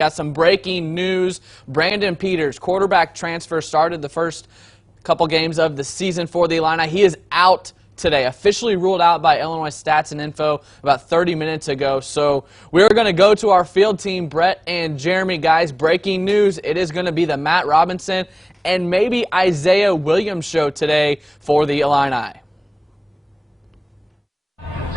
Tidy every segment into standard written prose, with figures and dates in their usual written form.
Got some breaking news. Brandon Peters, quarterback transfer, started the first couple games of the season for the Illini. He is out today, officially ruled out by Illinois Stats and Info about 30 minutes ago. So we're going to go to our field team, Brett and Jeremy. Guys, breaking news. It is going to be the Matt Robinson and maybe Isaiah Williams show today for the Illini.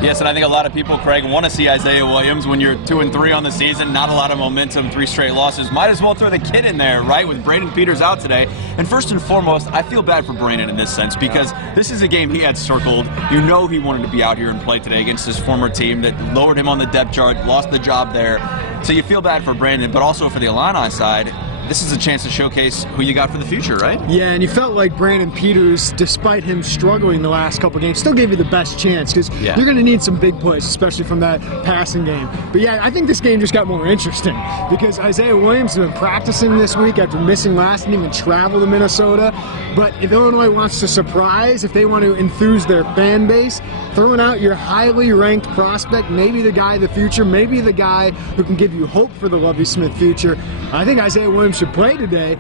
Yes, and I think a lot of people, Craig, want to see Isaiah Williams when you're 2-3 on the season. Not a lot of momentum, 3 straight losses. Might as well throw the kid in there, right, with Brandon Peters out today. And first and foremost, I feel bad for Brandon in this sense because this is a game he had circled. You know he wanted to be out here and play today against his former team that lowered him on the depth chart, lost the job there. So you feel bad for Brandon, but also for the Illini side. This is a chance to showcase who you got for the future, right? Yeah, and you felt like Brandon Peters, despite him struggling the last couple games, still gave you the best chance because you're going to need some big plays, especially from that passing game. But yeah, I think this game just got more interesting because Isaiah Williams has been practicing this week after missing last and even travel to Minnesota. But if Illinois wants to surprise, if they want to enthuse their fan base, throwing out your highly ranked prospect, maybe the guy of the future, maybe the guy who can give you hope for the Lovie Smith future, I think Isaiah Williams should play today.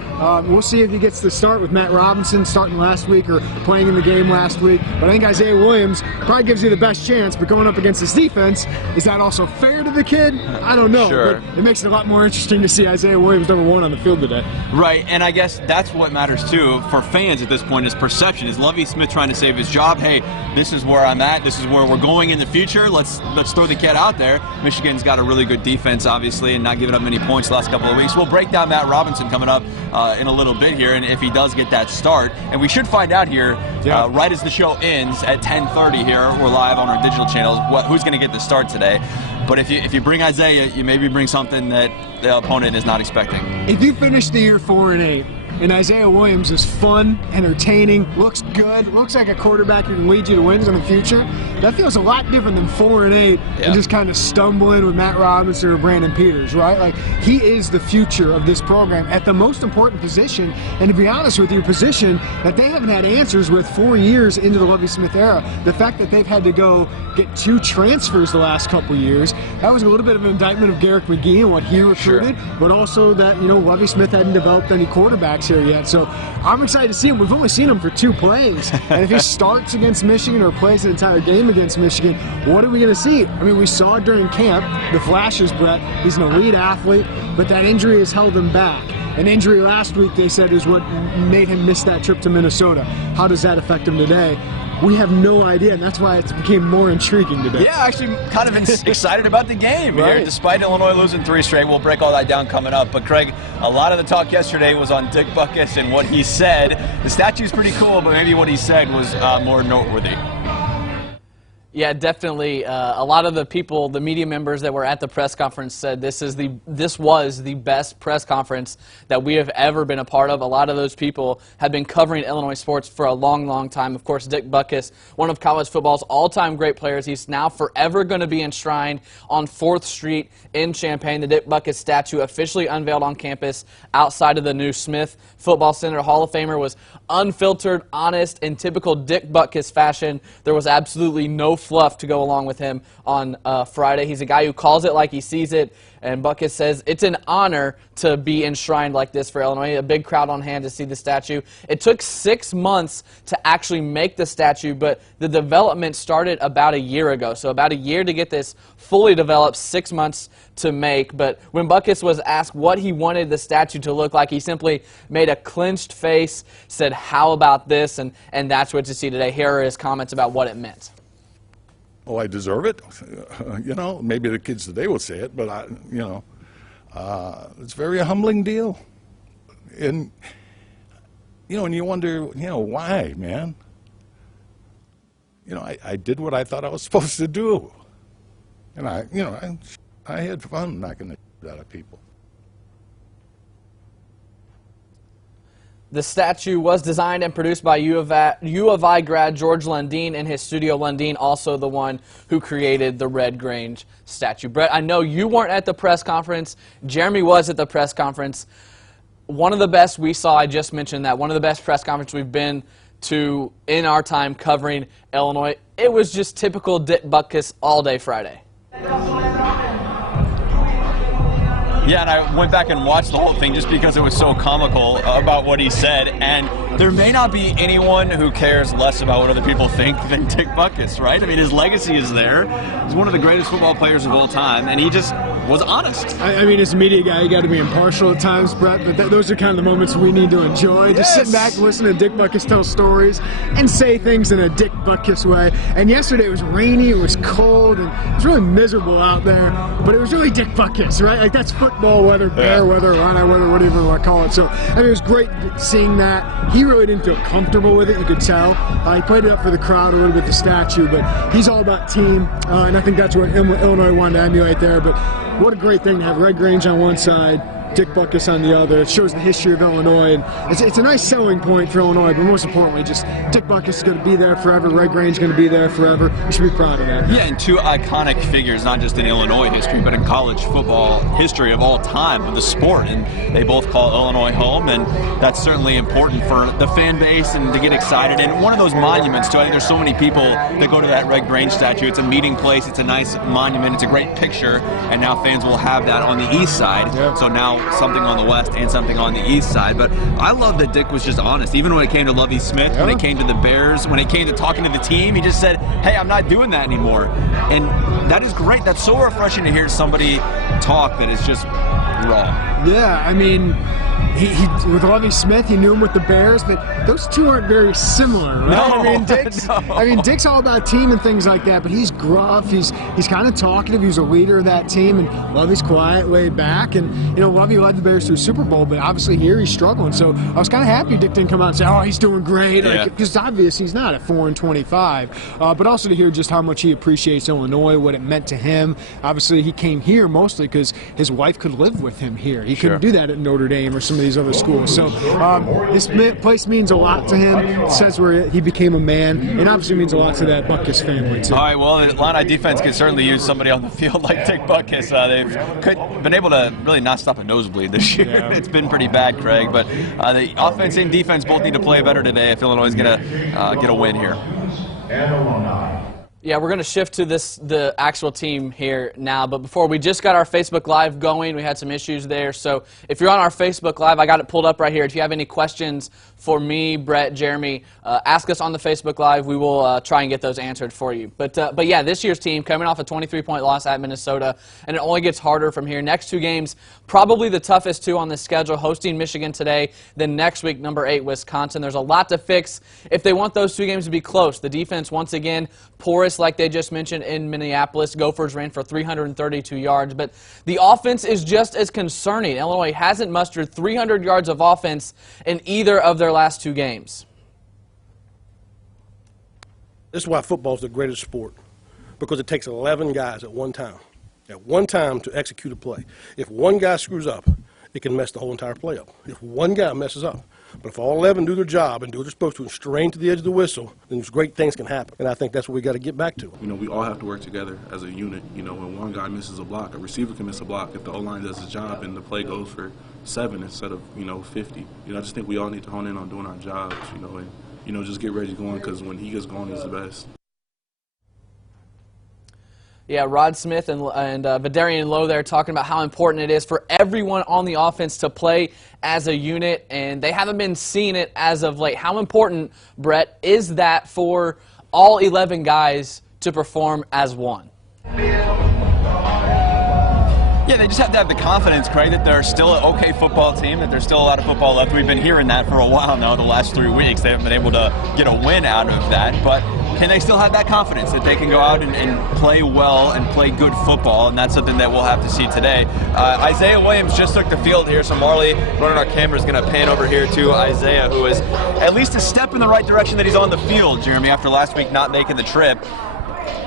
We'll see if he gets the start with Matt Robinson starting last week or playing in the game last week. But I think Isaiah Williams probably gives you the best chance. But going up against this defense, is that also fair to the kid? I don't know. Sure. But it makes it a lot more interesting to see Isaiah Williams #1 on the field today. Right, and I guess that's what matters too for fans at this point is perception. Is Lovie Smith trying to save his job? Hey, this is where I'm at. This is where we're going in the future. Let's throw the kid out there. Michigan's got a really good defense, obviously, and not giving up many points the last couple of weeks. We'll break down Matt Robinson coming up in a little bit here, and if he does get that start, and we should find out here right as the show ends at 10:30 here. We're live on our digital channels. Who's going to get the start today? But if you bring Isaiah, you maybe bring something that the opponent is not expecting. If you finish the year 4-8. And Isaiah Williams is fun, entertaining, looks good, looks like a quarterback who can lead you to wins in the future. That feels a lot different than 4-8 and just kind of stumbling with Matt Robinson or Brandon Peters, right? Like, he is the future of this program at the most important position. And to be honest with you, position that they haven't had answers with 4 years into the Lovie Smith era. The fact that they've had to go get 2 transfers the last couple years, that was a little bit of an indictment of Garrick McGee and what he recruited, but also that, Lovie Smith hadn't developed any quarterbacks here yet. So I'm excited to see him. We've only seen him for 2 plays. And if he starts against Michigan or plays an entire game against Michigan, what are we going to see? I mean, we saw during camp the flashes, Brett. He's an elite athlete, but that injury has held him back. An injury last week, they said, is what made him miss that trip to Minnesota. How does that affect him today? We have no idea, and that's why it became more intriguing today. Yeah, actually kind of excited about the game here. Despite Illinois losing 3 straight, we'll break all that down coming up. But, Craig, a lot of the talk yesterday was on Dick Butkus and what he said. The statue's pretty cool, but maybe what he said was more noteworthy. Yeah, definitely. A lot of the people, the media members that were at the press conference said this was the best press conference that we have ever been a part of. A lot of those people have been covering Illinois sports for a long, long time. Of course, Dick Butkus, one of college football's all-time great players. He's now forever going to be enshrined on 4th Street in Champaign. The Dick Butkus statue officially unveiled on campus outside of the new Smith Football Center. Hall of Famer was unfiltered, honest, in typical Dick Butkus fashion. There was absolutely no fluff to go along with him on Friday. He's a guy who calls it like he sees it, and Butkus says it's an honor to be enshrined like this for Illinois. A big crowd on hand to see the statue. It took 6 months to actually make the statue, but the development started about a year ago. So about a year to get this fully developed, 6 months to make. But when Butkus was asked what he wanted the statue to look like, he simply made a clenched face, said, "How about this?" And that's what you see today. Here are his comments about what it meant. Oh, I deserve it. Maybe the kids today will say it, but it's a very humbling deal. And, and you wonder, why, man? I did what I thought I was supposed to do. And I had fun knocking the shit out of people. The statue was designed and produced by U of I grad George Lundeen in his studio. Lundeen, also the one who created the Red Grange statue. Brett, I know you weren't at the press conference. Jeremy was at the press conference. One of the best we saw, I just mentioned that, one of the best press conferences we've been to in our time covering Illinois. It was just typical Dick Butkus all day Friday. Yeah, and I went back and watched the whole thing just because it was so comical about what he said. And there may not be anyone who cares less about what other people think than Dick Butkus, right? I mean, his legacy is there. He's one of the greatest football players of all time, and he just was honest. I mean, as a media guy, you got to be impartial at times, Brett, but those are kind of the moments we need to enjoy. Just sit back and listen to Dick Butkus tell stories and say things in a Dick Butkus way. And yesterday it was rainy, it was cold, and it was really miserable out there, but it was really Dick Butkus, right? Like, that's football weather, bear weather, Rhino weather, whatever you want to call it. So, I mean, it was great seeing that. He really didn't feel comfortable with it, you could tell. He played it up for the crowd a little bit, the statue, but he's all about team, and I think that's what Illinois wanted to emulate there. But what a great thing to have Red Grange on one side, Dick Butkus on the other. It shows the history of Illinois, and it's a nice selling point for Illinois, but most importantly, just Dick Butkus is going to be there forever, Red Grange is going to be there forever. We should be proud of that. Yeah, and two iconic figures, not just in Illinois history, but in college football history of all time of the sport, and they both call Illinois home, and that's certainly important for the fan base and to get excited. And one of those monuments, too, I think there's so many people that go to that Red Grange statue. It's a meeting place, it's a nice monument, it's a great picture, and now fans will have that on the east side. Yeah. So now something on the west and something on the east side. But I love that Dick was just honest. Even when it came to Lovie Smith, when it came to the Bears, when it came to talking to the team, he just said, hey, I'm not doing that anymore. And that is great. That's so refreshing to hear somebody talk that is just raw. Yeah, I mean, he with Lovie Smith, he knew him with the Bears, but those two aren't very similar, right? No, I mean, Dick's all about team and things like that, but he's gruff, he's kind of talkative, he's a leader of that team, and Lovie's quiet, laid back, and, you know, Lovie led the Bears to a Super Bowl, but obviously here he's struggling, so I was kind of happy Dick didn't come out and say, oh, he's doing great, because it's obvious he's not at 4-25, but also to hear just how much he appreciates Illinois, what it meant to him. Obviously, he came here mostly because his wife could live with him here. He couldn't do that at Notre Dame or some of these other schools. So this place means a lot to him. It says where he became a man, and obviously means a lot to that Butkus family too. All right, well, the Illini defense can certainly use somebody on the field like Dick Butkus. They've been able to really not stop a nosebleed this year. Yeah. It's been pretty bad, Craig, but the offense and defense both need to play better today if Illinois is going to get a win here. Yeah, we're going to shift to the actual team here now, but before, we just got our Facebook Live going. We had some issues there, so if you're on our Facebook Live, I got it pulled up right here. If you have any questions for me, Brett, Jeremy, ask us on the Facebook Live. We will try and get those answered for you. But yeah, this year's team coming off a 23-point loss at Minnesota, and it only gets harder from here. Next two games, probably the toughest two on the schedule, hosting Michigan today, then next week, number 8, Wisconsin. There's a lot to fix if they want those two games to be close. The defense, once again, porous, like they just mentioned in Minneapolis. Gophers ran for 332 yards, but the offense is just as concerning. Illinois hasn't mustered 300 yards of offense in either of their last two games. This is why football is the greatest sport, because it takes 11 guys at one time to execute a play. If one guy screws up, it can mess the whole entire play up. If one guy messes up. But if all 11 do their job and do what they're supposed to and strain to the edge of the whistle, then great things can happen. And I think that's what we got to get back to. You know, we all have to work together as a unit. You know, when one guy misses a block, a receiver can miss a block. If the O-line does his job and the play goes for 7 instead of, 50. I just think we all need to hone in on doing our jobs, and, just get Reggie going, because when he gets going, he's the best. Yeah, Rod Smith and Vidarian Lowe there talking about how important it is for everyone on the offense to play as a unit, and they haven't been seeing it as of late. How important, Brett, is that for all 11 guys to perform as one? Yeah, they just have to have the confidence, Craig, that they're still an okay football team, that there's still a lot of football left. We've been hearing that for a while now, the last 3 weeks. They haven't been able to get a win out of that, but can they still have that confidence that they can go out and play well and play good football? And that's something that we'll have to see today. Isaiah Williams just took the field here, so Marley, running our camera, is going to pan over here to Isaiah, who is at least a step in the right direction that he's on the field, Jeremy, after last week not making the trip.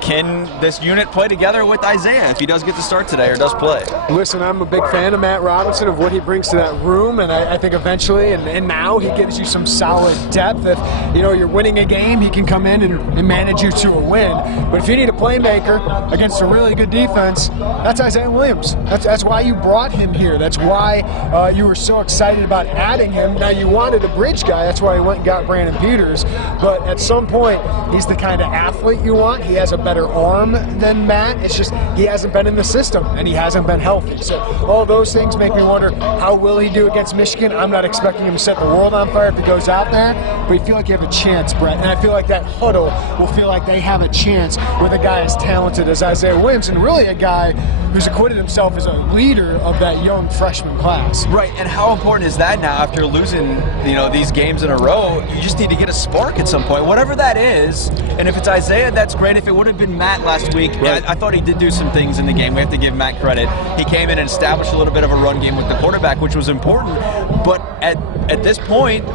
Can this unit play together with Isaiah if he does get to start today or does play? Listen, I'm a big fan of Matt Robinson, of what he brings to that room, and I think eventually, and now, he gives you some solid depth. If you're winning a game, he can come in and manage you to a win. But if you need a playmaker against a really good defense, that's Isaiah Williams. That's why you brought him here. That's why you were so excited about adding him. Now, you wanted a bridge guy. That's why you went and got Brandon Peters. But at some point, he's the kind of athlete you want. He has a better arm than Matt. It's just he hasn't been in the system, and he hasn't been healthy. So all those things make me wonder, how will he do against Michigan? I'm not expecting him to set the world on fire if he goes out there, but you feel like you have a chance, Brett. And I feel like that huddle will feel like they have a chance with a guy as talented as Isaiah Williams, and really a guy who's acquitted himself as a leader of that young freshman class. Right, and how important is that now after losing, these games in a row? You just need to get a spark at some point, whatever that is. And if it's Isaiah, that's great. If it would have been Matt last week, right. I thought he did do some things in the game. We have to give Matt credit. He came in and established a little bit of a run game with the quarterback, which was important. But at this point,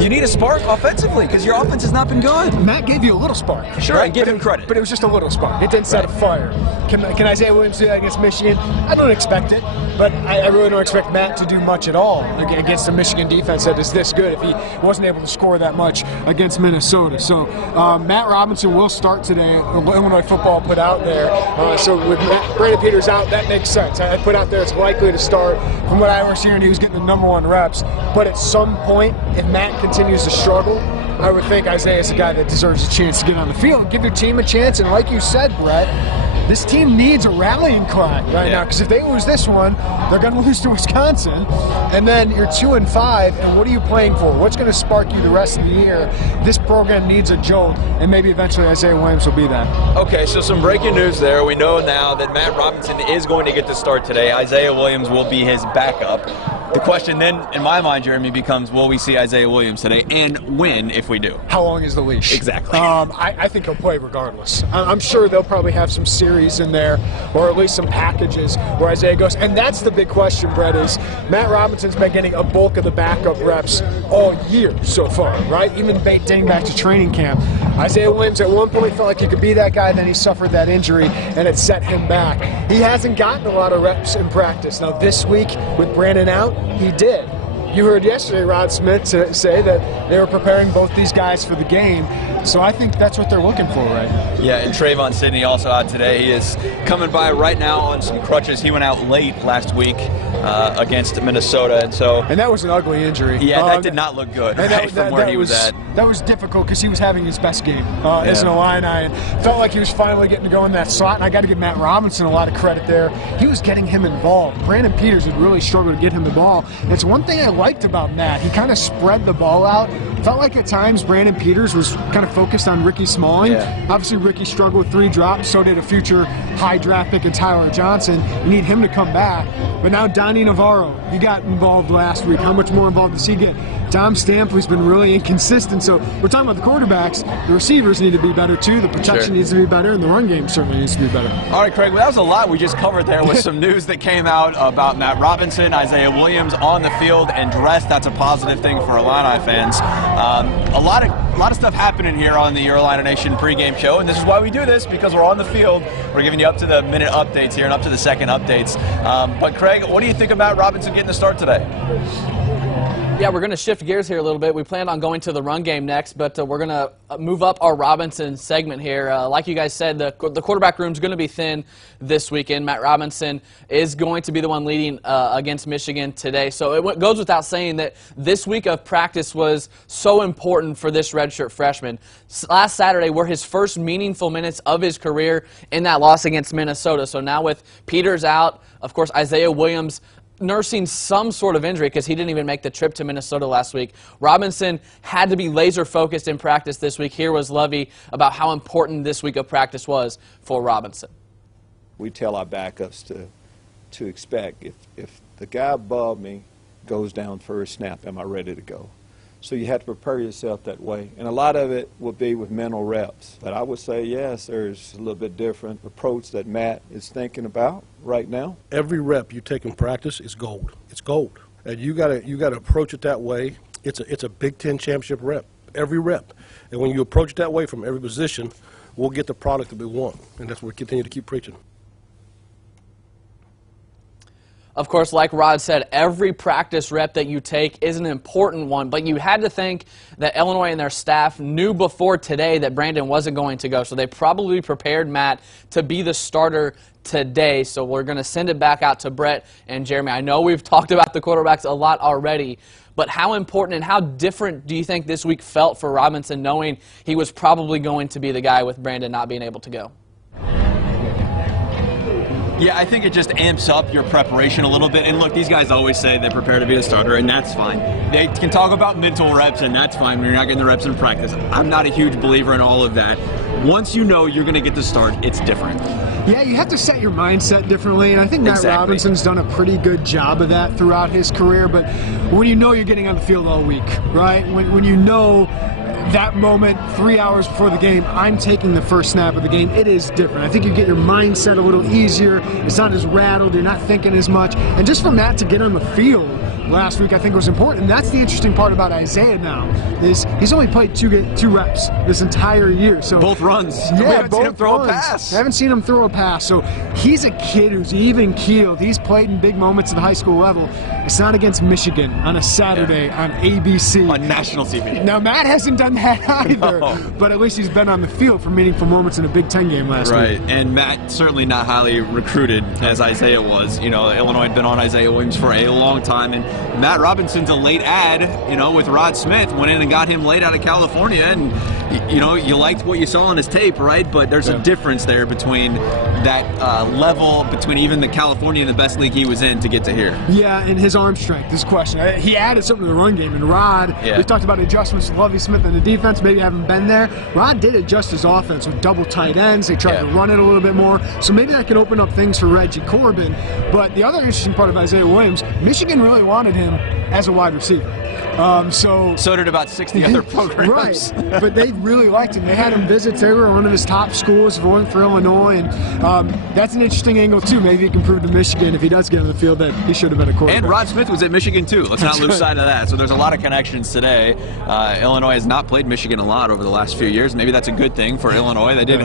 you need a spark offensively because your offense has not been good. Matt gave you a little spark. Sure, right? give him credit. But it was just a little spark. It didn't set a fire. Can Isaiah Williams do that against Michigan? I don't expect it, but I really don't expect Matt to do much at all against a Michigan defense that is this good if he wasn't able to score that much against Minnesota. So Matt Robinson will start today. Illinois football put out there. So with Brandon Peters out, that makes sense. I put out there it's likely to start. From what I was hearing, he was getting the #1 reps. But at some point, if Matt continues to struggle, I would think Isaiah is a guy that deserves a chance to get on the field, give your team a chance, and like you said, Brett, this team needs a rallying cry right now, because if they lose this one, they're going to lose to Wisconsin, and then you're 2-5, and what are you playing for? What's going to spark you the rest of the year? This program needs a jolt, and maybe eventually Isaiah Williams will be that. Okay, so some breaking news there. We know now that Matt Robinson is going to get the start today. Isaiah Williams will be his backup. The question then, in my mind, Jeremy, becomes, will we see Isaiah Williams today, and when if we do? How long is the leash? Exactly. I think he'll play regardless. I'm sure they'll probably have some series in there, or at least some packages where Isaiah goes. And that's the big question, Brett, is Matt Robinson's been getting a bulk of the backup reps all year so far, right? Even dating back to training camp. Isaiah Williams at one point felt like he could be that guy, then he suffered that injury, and it set him back. He hasn't gotten a lot of reps in practice. Now this week, with Brandon out, he did. You heard yesterday Rod Smith say that they were preparing both these guys for the game, so I think that's what they're looking for, right? Yeah, and Trayvon Sidney also out today. He is coming by right now on some crutches. He went out late last week against Minnesota, and that was an ugly injury. Yeah, that did not look good from where he was at. That was difficult because he was having his best game as an Illini, and felt like he was finally getting to go in that slot, and I got to give Matt Robinson a lot of credit there. He was getting him involved. Brandon Peters had really struggled to get him the ball. It's one thing I liked about Matt. He kind of spread the ball out. Felt like at times Brandon Peters was kind of focused on Ricky Smalling. Yeah. Obviously, Ricky struggled with 3 drops. So did a future high draft pick in Tyler Johnson. You need him to come back. But now Donnie Navarro, he got involved last week. How much more involved does he get? Dom Stampley's been really inconsistent. So we're talking about the quarterbacks. The receivers need to be better too. The protection needs to be better, and the run game certainly needs to be better. All right, Craig, well, that was a lot we just covered there with some news that came out about Matt Robinson, Isaiah Williams on the field and dressed. That's a positive thing for Illini fans. A lot of stuff happening here on the Illini Nation pregame show, and this is why we do this, because we're on the field. We're giving you up to the minute updates here and up to the second updates. But Craig, what do you think about Robinson getting the start today? Yeah, we're going to shift gears here a little bit. We planned on going to the run game next, but we're going to move up our Robinson segment here. Like you guys said, the quarterback room is going to be thin this weekend. Matt Robinson is going to be the one leading against Michigan today. So it goes without saying that this week of practice was so important for this redshirt freshman. Last Saturday were his first meaningful minutes of his career in that loss against Minnesota. So now with Peters out, of course, Isaiah Williams nursing some sort of injury because he didn't even make the trip to Minnesota last week. Robinson had to be laser focused in practice this week. Here was Lovey about how important this week of practice was for Robinson. We tell our backups to expect if the guy above me goes down first snap, am I ready to go? So you have to prepare yourself that way. And a lot of it will be with mental reps. But I would say, yes, there's a little bit different approach that Matt is thinking about right now. Every rep you take in practice is gold. It's gold. And you gotta approach it that way. It's a Big Ten championship rep, every rep. And when you approach it that way from every position, we'll get the product that we want. And that's what we continue to keep preaching. Of course, like Rod said, every practice rep that you take is an important one, but you had to think that Illinois and their staff knew before today that Brandon wasn't going to go, so they probably prepared Matt to be the starter today. So we're going to send it back out to Brett and Jeremy. I know we've talked about the quarterbacks a lot already, but how important and how different do you think this week felt for Robinson, knowing he was probably going to be the guy with Brandon not being able to go? Yeah, I think it just amps up your preparation a little bit. And look, these guys always say they prepare to be a starter, and that's fine. They can talk about mental reps, and that's fine when you're not getting the reps in practice. I'm not a huge believer in all of that. Once you know you're going to get the start, it's different. Yeah, you have to set your mindset differently, and I think Matt Robinson's done a pretty good job of that throughout his career. But when you know you're getting on the field all week, right? When you know that moment, 3 hours before the game, I'm taking the first snap of the game, it is different. I think you get your mindset a little easier. It's not as rattled. You're not thinking as much. And just for Matt to get on the field last week, I think was important. And that's the interesting part about Isaiah now, is he's only played two reps this entire year. So both runs. Yeah, we haven't seen him both throw runs. a pass. I haven't seen him throw a pass. So he's a kid who's even keeled. He's played in big moments at the high school level. It's not against Michigan on a Saturday on ABC. On national TV. Now, Matt hasn't done that either, No. but at least he's been on the field for meaningful moments in a Big Ten game last week. Right, and Matt certainly not highly recruited as Isaiah was. You know, Illinois had been on Isaiah Williams for a long time, and Matt Robinson's a late ad, you know, with Rod Smith. Went in and got him late out of California, and, you know, you liked what you saw on his tape, right? But there's a difference there between that level, between even the California and the best league he was in to get to here. Yeah, and his arm strength is a question. He added something to the run game, and Rod, we talked about adjustments with Lovie Smith and the defense, maybe haven't been there. Rod did adjust his offense with double tight ends. They tried to run it a little bit more, so maybe that can open up things for Reggie Corbin. But the other interesting part of Isaiah Williams, Michigan really wanted him as a wide receiver. So did about 60 other programs. Right, but they really liked him. They had him visit. They were one of his top schools if it wasn't for Illinois, and that's an interesting angle too. Maybe he can prove to Michigan, if he does get on the field, that he should have been a quarterback. And Rod Smith was at Michigan too. Let's not lose sight of that. So there's a lot of connections today. Illinois has not played Michigan a lot over the last few years. Maybe that's a good thing for Illinois. They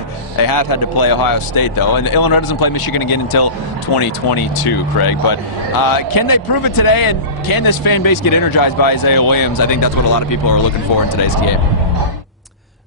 have had to play Ohio State though, and Illinois doesn't play Michigan again until 2022, Craig. But can they prove it today, and can this fan base get energized by Isaiah Williams? I think that's what a lot of people are looking for in today's game.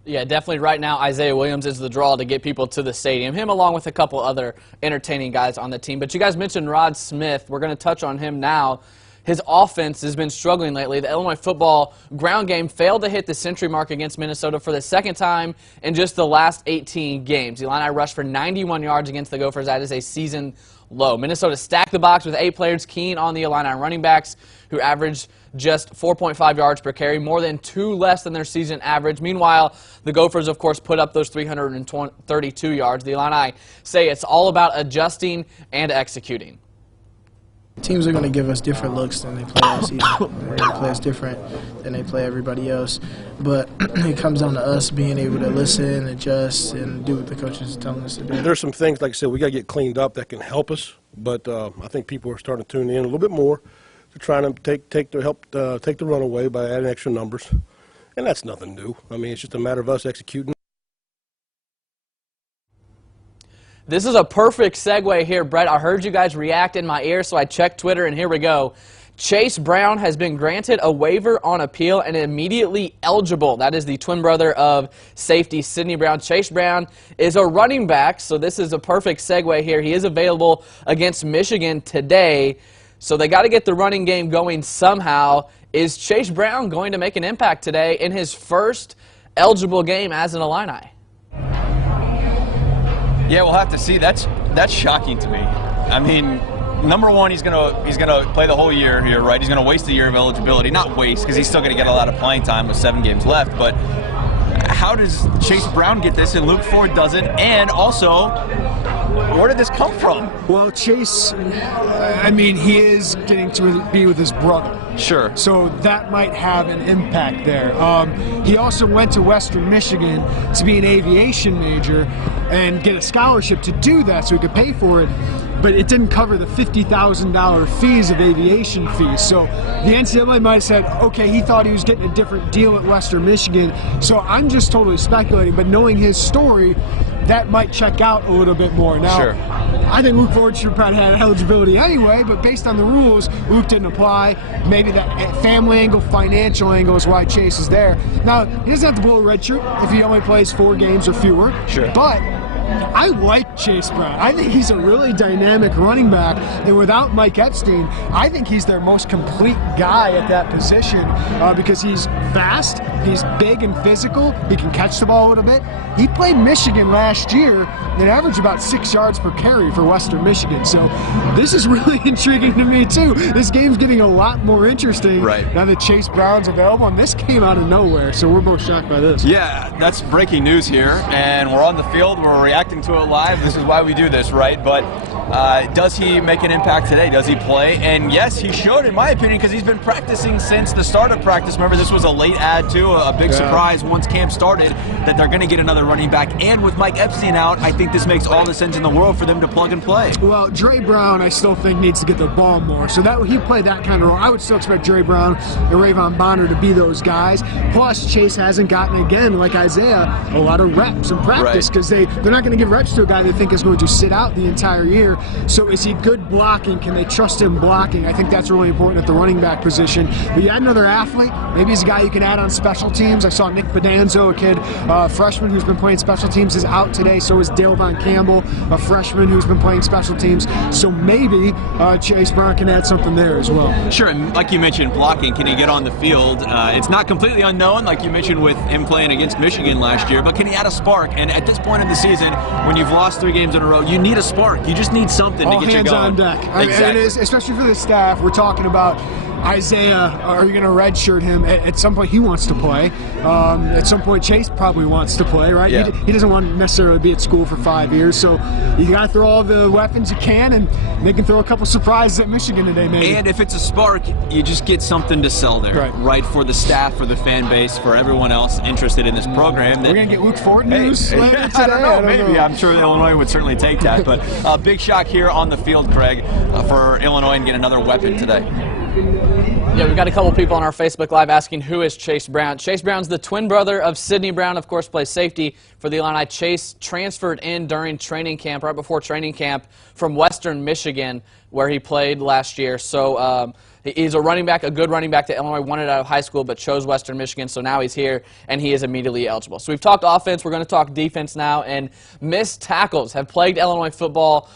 Yeah, definitely right now Isaiah Williams is the draw to get people to the stadium. Him along with a couple other entertaining guys on the team. But you guys mentioned Rod Smith. We're going to touch on him now. His offense has been struggling lately. The Illinois football ground game failed to hit the century mark against Minnesota for the second time in just the last 18 games. The Illini rushed for 91 yards against the Gophers. That is a season low. Minnesota stacked the box with 8 players, keen on the Illini running backs, who averaged just 4.5 yards per carry, more than 2 less than their season average. Meanwhile, the Gophers, of course, put up those 332 yards. The Illini say it's all about adjusting and executing. Teams are going to give us different looks than they play all season. They're going to play us different than they play everybody else. But it comes down to us being able to listen, adjust, and do what the coaches are telling us to do. There's some things, like I said, we got to get cleaned up that can help us. But I think people are starting to tune in a little bit more to try to take the run away by adding extra numbers. And that's nothing new. I mean, it's just a matter of us executing. This is a perfect segue here, Brett. I heard you guys react in my ear, so I checked Twitter, and here we go. Chase Brown has been granted a waiver on appeal and immediately eligible. That is the twin brother of safety Sidney Brown. Chase Brown is a running back, so this is a perfect segue here. He is available against Michigan today, so they got to get the running game going somehow. Is Chase Brown going to make an impact today in his first eligible game as an Illini? Yeah, we'll have to see. That's shocking to me. I mean, number one, he's gonna play the whole year here, right? He's gonna waste the year of eligibility. Not waste, because he's still gonna get a lot of playing time with 7 games left. But how does Chase Brown get this and Luke Ford doesn't? And also, where did this come from? Well, Chase, I mean, he is getting to be with his brother. Sure. So that might have an impact there. He also went to Western Michigan to be an aviation major and get a scholarship to do that so he could pay for it. But it didn't cover the $50,000 fees of aviation fees. So the NCAA might have said, okay, he thought he was getting a different deal at Western Michigan. So I'm just totally speculating, but knowing his story, that might check out a little bit more. Now, sure. I think Luke Ford should have probably had eligibility anyway, but based on the rules, Luke didn't apply. Maybe that family angle, financial angle is why Chase is there. Now, he doesn't have to blow a red shirt if he only plays 4 games or fewer. Sure. But I like Chase Brown. I think he's a really dynamic running back, and without Mike Epstein, I think he's their most complete guy at that position because he's fast, he's big and physical, he can catch the ball a little bit. He played Michigan last year and averaged about 6 yards per carry for Western Michigan, so this is really intriguing to me too. This game's getting a lot more interesting now that Chase Brown's available, and this came out of nowhere, so we're both shocked by this. Yeah, that's breaking news here, and we're on the field, we're reacting to it live. This is why we do this, right? But does he make an impact today? Does he play? And yes, he should, in my opinion, because he's been practicing since the start of practice. Remember, this was a late add too, a big surprise once camp started that they're going to get another running back. And with Mike Epstein out, I think this makes all the sense in the world for them to plug and play. Well, Dre Brown, I still think needs to get the ball more. So that he played that kind of role. I would still expect Dre Brown and Rayvon Bonner to be those guys. Plus, Chase hasn't gotten, again, like Isaiah, a lot of reps in practice because they're not going to give reps to a guy they think is going to sit out the entire year. So is he good blocking? Can they trust him blocking? I think that's really important at the running back position. But you add another athlete, maybe he's a guy you can add on special teams. I saw Nick Bedanzo, a kid, freshman who's been playing special teams, is out today. So is Dale Von Campbell, a freshman who's been playing special teams. So maybe Chase Brown can add something there as well. Sure, and like you mentioned, blocking, can he get on the field? It's not completely unknown, like you mentioned with him playing against Michigan last year, but can he add a spark? And at this point in the season, when you've lost 3 games in a row, you need a spark. You just need something to get you going. All hands on deck. Exactly. Especially for the staff, we're talking about Isaiah, are you going to redshirt him? At some point, he wants to play. At some point, Chase probably wants to play, right? Yeah. He doesn't want to necessarily be at school for 5 years. So you got to throw all the weapons you can, and they can throw a couple surprises at Michigan today, maybe. And if it's a spark, you just get something to sell there, right? For the staff, for the fan base, for everyone else interested in this program. We're going to get Luke Ford news later today? I don't know, maybe. I'm sure Illinois would certainly take that. But a big shock here on the field, Craig, for Illinois and get another weapon today. Yeah, we've got a couple people on our Facebook Live asking who is Chase Brown. Chase Brown's the twin brother of Sidney Brown, of course, plays safety for the Illini. Chase transferred in during training camp, right before training camp, from Western Michigan, where he played last year. So he's a running back, a good running back that Illinois wanted out of high school, but chose Western Michigan. So now he's here, and he is immediately eligible. So we've talked offense. We're going to talk defense now, and missed tackles have plagued Illinois football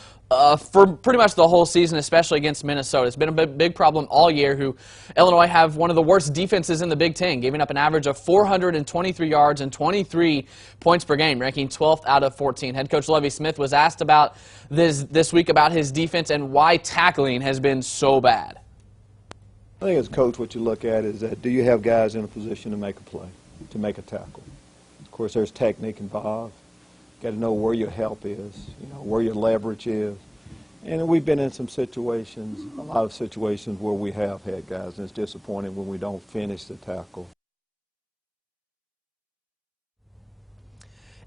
for pretty much the whole season, especially against Minnesota. It's been a big problem all year, who Illinois have one of the worst defenses in the Big Ten, giving up an average of 423 yards and 23 points per game, ranking 12th out of 14. Head coach Lovie Smith was asked about this week about his defense and why tackling has been so bad. I think as a coach, what you look at is that do you have guys in a position to make a play, to make a tackle? Of course, there's technique involved. Got to know where your help is, where your leverage is. And we've been in some situations, a lot of situations where we have had guys, and it's disappointing when we don't finish the tackle.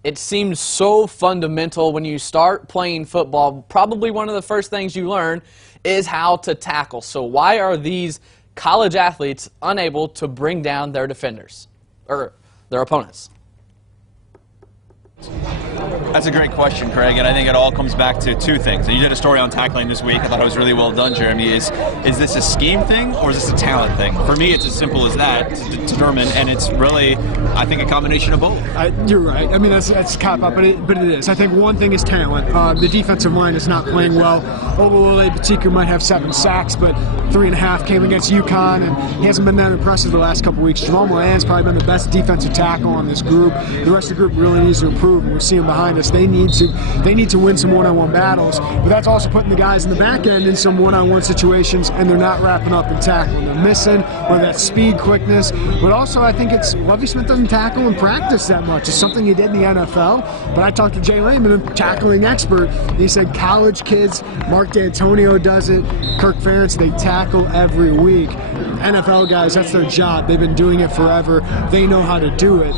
It seems so fundamental when you start playing football. Probably one of the first things you learn is how to tackle. So why are these college athletes unable to bring down their defenders, or their opponents? That's a great question, Craig, and I think it all comes back to 2 things. And you did a story on tackling this week. I thought it was really well done, Jeremy. Is this a scheme thing or is this a talent thing? For me, it's as simple as that to determine, and it's really, I think, a combination of both. You're right. I mean, that's cop-out, but it is. I think one thing is talent. The defensive line is not playing well. Olalole Batiku might have 7 sacks, but 3.5 came against UConn, and he hasn't been that impressive the last couple weeks. Jamal Moran's probably been the best defensive tackle on this group. The rest of the group really needs to improve, and we're seeing behind us. They need to win some one-on-one battles, but that's also putting the guys in the back end in some one-on-one situations, and they're not wrapping up and tackling. They're missing, whether that's speed, quickness, but also I think it's Lovie Smith doesn't tackle in practice that much. It's something he did in the NFL, but I talked to Jay Lehman, a tackling expert. He said college kids, Mark D'Antonio does it, Kirk Ferentz, they tackle every week. NFL guys, that's their job. They've been doing it forever. They know how to do it.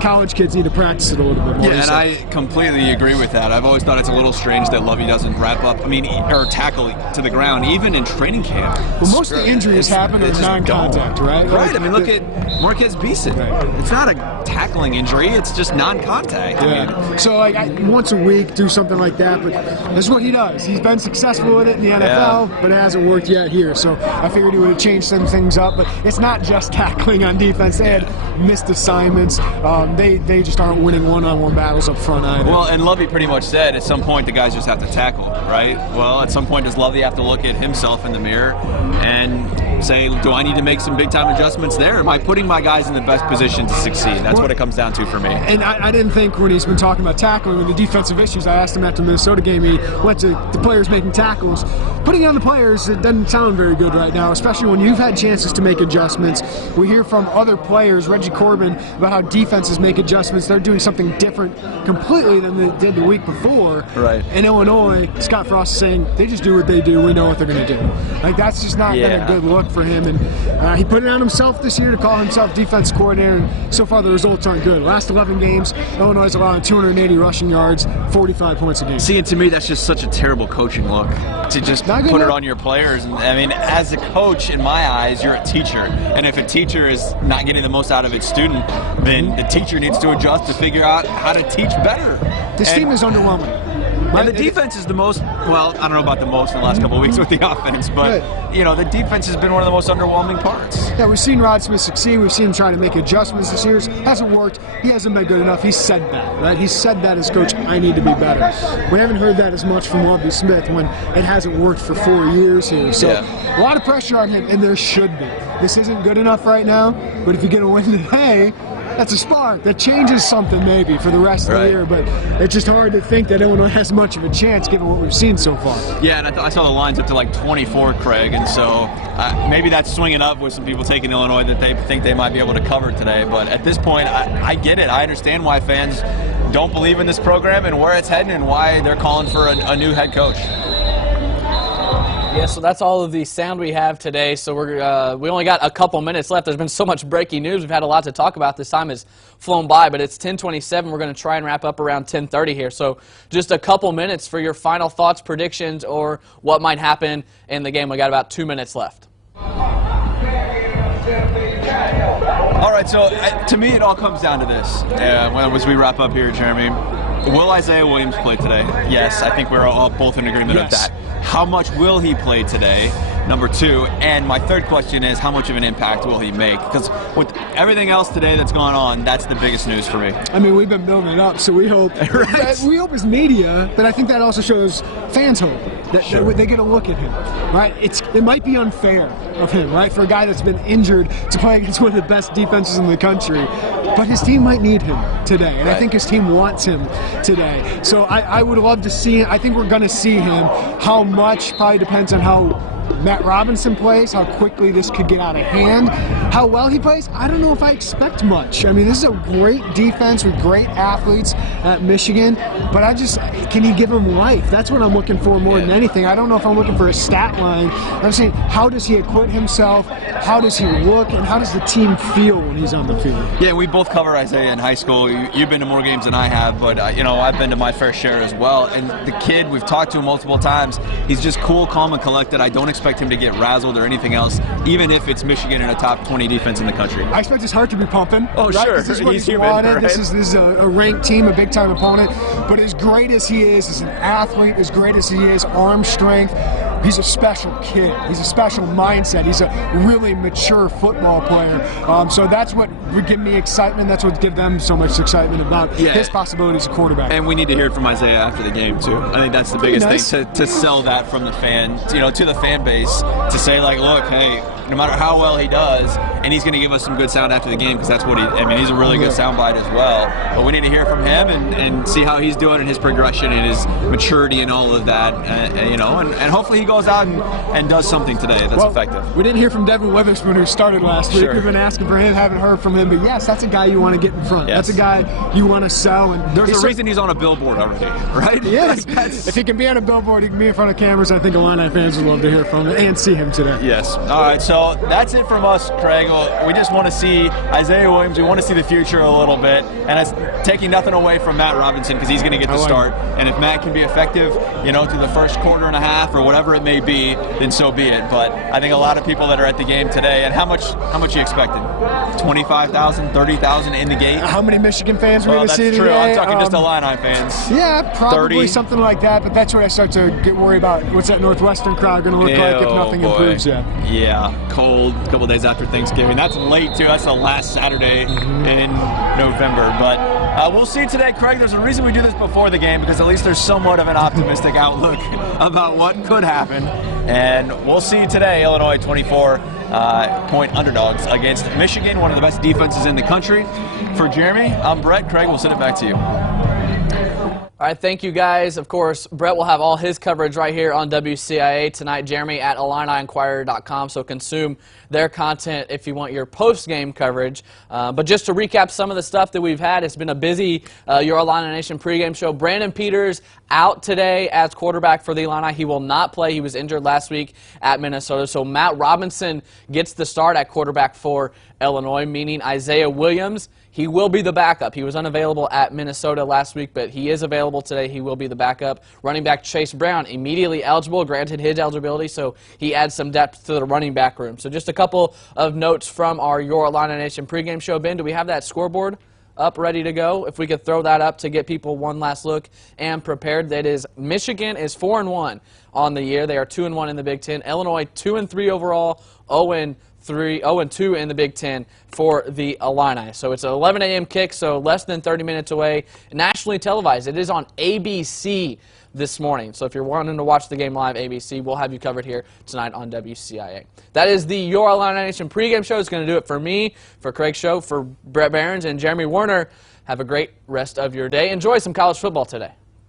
College kids need to practice it a little bit more. Yeah, and I completely agree with that. I've always thought it's a little strange that Lovie doesn't wrap up, or tackle to the ground, even in training camp. Well, most of the injuries happen in non-contact, right? Right. I mean, look at Marquez Beeson. Right. It's not a tackling injury. It's just non-contact. Yeah. I mean, so, once a week, do something like that, but that's what he does. He's been successful with it in the NFL, but it hasn't worked yet here. So I figured he would have changed some things up, but it's not just tackling on defense. They had missed assignments. They just aren't winning one-on-one battles up front either. Well, and Lovey pretty much said at some point the guys just have to tackle, right? Well, at some point does Lovey have to look at himself in the mirror and say, do I need to make some big-time adjustments there? Am I putting my guys in the best position to succeed? That's what it comes down to for me. And I didn't think when he's been talking about tackling and the defensive issues, I asked him after the Minnesota game, he went to the players making tackles. Putting on the players, it doesn't sound very good right now, especially when you've had chances to make adjustments. We hear from other players, Reggie Corbin, about how defenses make adjustments. They're doing something different completely than they did the week before. Right. In Illinois, Scott Frost is saying, they just do what they do. We know what they're going to do. Like, that's just not been a good look for him. And he put it on himself this year to call himself defense coordinator, and so far the results aren't good. Last 11 games, Illinois is allowing 280 rushing yards, 45 points a game. See, and to me, that's just such a terrible coaching look to just put it on your players. And, I mean, as a coach, in my eyes, you're a teacher. And if a teacher is not getting the most out of its student, then the teacher needs to adjust to figure out how to teach better. This team is underwhelming. And the defense is the most, well, I don't know about the most in the last couple of weeks with the offense, but, you know, the defense has been one of the most underwhelming parts. Yeah, we've seen Rod Smith succeed. We've seen him trying to make adjustments this year. It hasn't worked. He hasn't been good enough. He said that, right? He said that as coach, I need to be better. We haven't heard that as much from Lovie Smith when it hasn't worked for 4 years here. So a lot of pressure on him, and there should be. This isn't good enough right now, but if you get a win today, that's a spark. That changes something maybe for the rest of the year, but it's just hard to think that Illinois has much of a chance given what we've seen so far. Yeah, and I saw the lines up to like 24, Craig, and so maybe that's swinging up with some people taking Illinois that they think they might be able to cover today. But at this point, I get it. I understand why fans don't believe in this program and where it's heading and why they're calling for a new head coach. Yeah, so that's all of the sound we have today. So we only got a couple minutes left. There's been so much breaking news. We've had a lot to talk about. This time has flown by, but it's 10:27. We're going to try and wrap up around 10:30 here. So just a couple minutes for your final thoughts, predictions, or what might happen in the game. We got about 2 minutes left. All right, so to me, it all comes down to this. As we wrap up here, Jeremy, will Isaiah Williams play today? Yes, I think we're all both in agreement with that. How much will he play today? Number two. And my third question is, how much of an impact will he make? Because with everything else today that's gone on, that's the biggest news for me. I mean, we've been building it up, so we hope. We hope as media, but I think that also shows fans hope that they get a look at him, right? It might be unfair of him, right, for a guy that's been injured to play against one of the best defenses in the country. But his team might need him today, and I think his team wants him today. So I would love to see him. I think we're going to see him. How much probably depends on how Matt Robinson plays, how quickly this could get out of hand. How well he plays, I don't know if I expect much. I mean, this is a great defense with great athletes at Michigan, but can he give them life? That's what I'm looking for more than anything. I don't know if I'm looking for a stat line. I'm saying, how does he acquit himself? How does he look? And how does the team feel when he's on the field? Yeah, we both cover Isaiah in high school. You've been to more games than I have, but, you know, I've been to my fair share as well. And the kid, we've talked to him multiple times. He's just cool, calm, and collected. I don't expect him to get razzled or anything else, even if it's Michigan in a top 20 defense in the country. I expect his heart to be pumping. Oh, right? sure. This is what he's human, wanted. Right? This is a ranked team, a big-time opponent. But as great as he is as an athlete, as great as he is, arm strength, he's a special kid. He's a special mindset. He's a really mature football player. So that's what would give me excitement. That's what would give them so much excitement about his possibilities as a quarterback. And we need to hear from Isaiah after the game, too. I think that's the biggest thing, to sell that from the fan, to the fan base, to say, like, look, hey, no matter how well he does, and he's going to give us some good sound after the game, because that's what he's a really good soundbite as well. But we need to hear from him and see how he's doing and his progression and his maturity and all of that, and hopefully he goes out and does something today that's effective. We didn't hear from Devin Witherspoon, who started last week. We've been asking for him, haven't heard from him, but yes, that's a guy you want to get in front. Yes. That's a guy you want to sell. And there's a reason he's on a billboard already, right? Yes. If he can be on a billboard, he can be in front of cameras. I think Illini fans would love to hear from him and see him today. Yes. All right, so that's it from us, Craig. We just want to see Isaiah Williams. We want to see the future a little bit, and it's taking nothing away from Matt Robinson because he's going to get the start. And if Matt can be effective, through the first quarter and a half or whatever it it may be, then so be it. But I think a lot of people that are at the game today, and how much you expected? 25,000, 30,000 in the gate? How many Michigan fans we're going to see today? That's true. I'm talking just Illini fans. Yeah, probably 30? something like that. But that's where I start to get worried about what's that Northwestern crowd going to look like if nothing improves yet. Yeah, cold. A couple days after Thanksgiving. That's late too. That's the last Saturday in November. But we'll see today, Craig. There's a reason we do this before the game, because at least there's somewhat of an optimistic outlook about what could happen. And we'll see today, Illinois 24-point underdogs against Michigan, one of the best defenses in the country. For Jeremy, I'm Brett. Craig, we'll send it back to you. All right, thank you guys. Of course, Brett will have all his coverage right here on WCIA tonight. Jeremy at IlliniInquirer.com, so consume their content if you want your post-game coverage. But just to recap some of the stuff that we've had, it's been a busy Your Illini Nation pregame show. Brandon Peters out today as quarterback for the Illini. He will not play. He was injured last week at Minnesota. So Matt Robinson gets the start at quarterback for Illinois, meaning Isaiah Williams, he will be the backup. He was unavailable at Minnesota last week, but he is available today. He will be the backup. Running back Chase Brown, immediately eligible, granted his eligibility, so he adds some depth to the running back room. So just a couple of notes from our Your Illini Nation pregame show. Ben, do we have that scoreboard up ready to go? If we could throw that up to get people one last look and prepared. That is, Michigan is 4-1 on the year. They are 2-1 in the Big Ten. Illinois 2-3 overall, 0-2 in the Big Ten for the Illini. So it's an 11 a.m. kick, so less than 30 minutes away. Nationally televised. It is on ABC this morning. So if you're wanting to watch the game live, ABC, we'll have you covered here tonight on WCIA. That is the Your Illini Nation pregame show. It's going to do it for me, for Craig Show, for Brett Behrens, and Jeremy Werner. Have a great rest of your day. Enjoy some college football today.